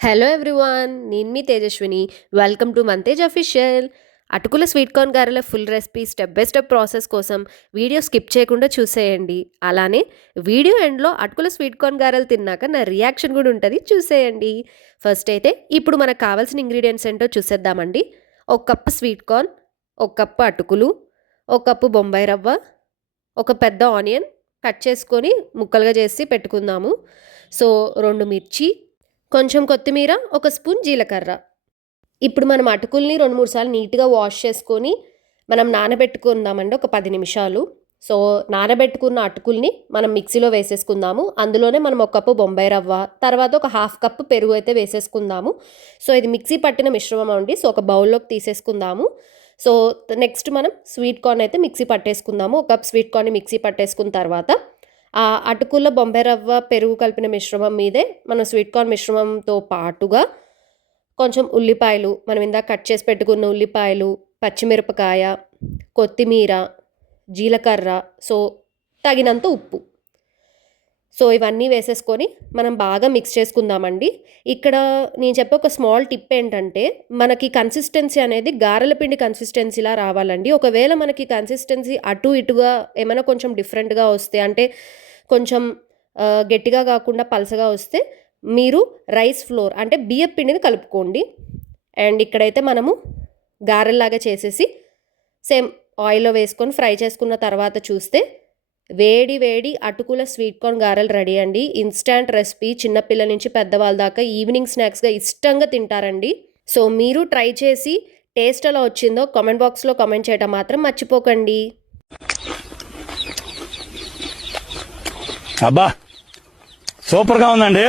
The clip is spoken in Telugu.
హలో ఎవ్రీవన్, నేను మీ Tejaswini. Welcome to Mantej official. అటుకుల స్వీట్ కార్న్ గారెల full recipe step by step process కోసం వీడియో స్కిప్ చేయకుండా చూసేయండి. అలానే వీడియో ఎండ్లో అటుకుల స్వీట్ కార్న్ గారెలు తిన్నాక నా రియాక్షన్ కూడా ఉంటుంది, చూసేయండి. ఫస్ట్ అయితే ఇప్పుడు మనకు కావాల్సిన ఇంగ్రీడియంట్స్ ఏంటో చూసేద్దామండి. ఒక కప్పు స్వీట్ కార్న్, ఒక కప్పు అటుకులు, ఒక కప్పు బొంబాయి రవ్వ, ఒక పెద్ద ఆనియన్ కట్ చేసుకొని ముక్కలుగా చేసి పెట్టుకుందాము. సో 2 మిర్చి, కొంచెం కొత్తిమీర, ఒక స్పూన్ జీలకర్ర. ఇప్పుడు మనం అటుకుల్ని 2-3 సార్లు నీట్గా వాష్ చేసుకొని మనం నానబెట్టుకుందామండి ఒక 10 నిమిషాలు. సో నానబెట్టుకున్న అటుకుల్ని మనం మిక్సీలో వేసేసుకుందాము. అందులోనే మనం ఒక కప్పు బొంబాయి రవ్వ, తర్వాత ఒక హాఫ్ కప్పు పెరుగు అయితే వేసేసుకుందాము. సో ఇది మిక్సీ పట్టిన మిశ్రమం అండి. సో ఒక బౌల్లోకి తీసేసుకుందాము. సో నెక్స్ట్ మనం స్వీట్ కార్న్ అయితే మిక్సీ పట్టేసుకుందాము. ఒక కప్ స్వీట్ కార్న్ని మిక్సీ పట్టేసుకున్న తర్వాత ఆ అటుకుల బొంబాయి రవ్వ పెరుగు కలిపిన మిశ్రమం మీదే మనం స్వీట్ కార్న్ మిశ్రమంతో పాటుగా కొంచెం ఉల్లిపాయలు, మనం ఇందాక కట్ చేసి పెట్టుకున్న ఉల్లిపాయలు, పచ్చిమిరపకాయ, కొత్తిమీర, జీలకర్ర, సో తగినంత ఉప్పు, సో ఇవన్నీ వేసేసుకొని మనం బాగా మిక్స్ చేసుకుందామండి. ఇక్కడ నేను చెప్పే ఒక స్మాల్ టిప్ ఏంటంటే, మనకి కన్సిస్టెన్సీ అనేది గారెల పిండి కన్సిస్టెన్సీలా రావాలండి. ఒకవేళ మనకి కన్సిస్టెన్సీ అటు ఇటుగా ఏమైనా కొంచెం డిఫరెంట్గా వస్తే, అంటే కొంచెం గట్టిగా కాకుండా పలసగా వస్తే మీరు రైస్ ఫ్లోర్ అంటే బియ్యం పిండిని కలుపుకోండి. అండ్ ఇక్కడైతే మనము గారెల్లాగా చేసేసి సేమ్ ఆయిల్లో వేసుకొని ఫ్రై చేసుకున్న తర్వాత చూస్తే వేడి వేడి అటుకుల స్వీట్ కార్న్ గారెలు రెడీ అండి. ఇన్స్టాంట్ రెసిపీ, చిన్నపిల్లల నుంచి పెద్దవాళ్ళ దాకా ఈవినింగ్ స్నాక్స్గా ఇష్టంగా తింటారండి. సో మీరు ట్రై చేసి టేస్ట్ ఎలా వచ్చిందో కామెంట్ బాక్స్లో కామెంట్ చేయడం మాత్రం మర్చిపోకండి. అబ్బా సూపర్గా ఉందండి.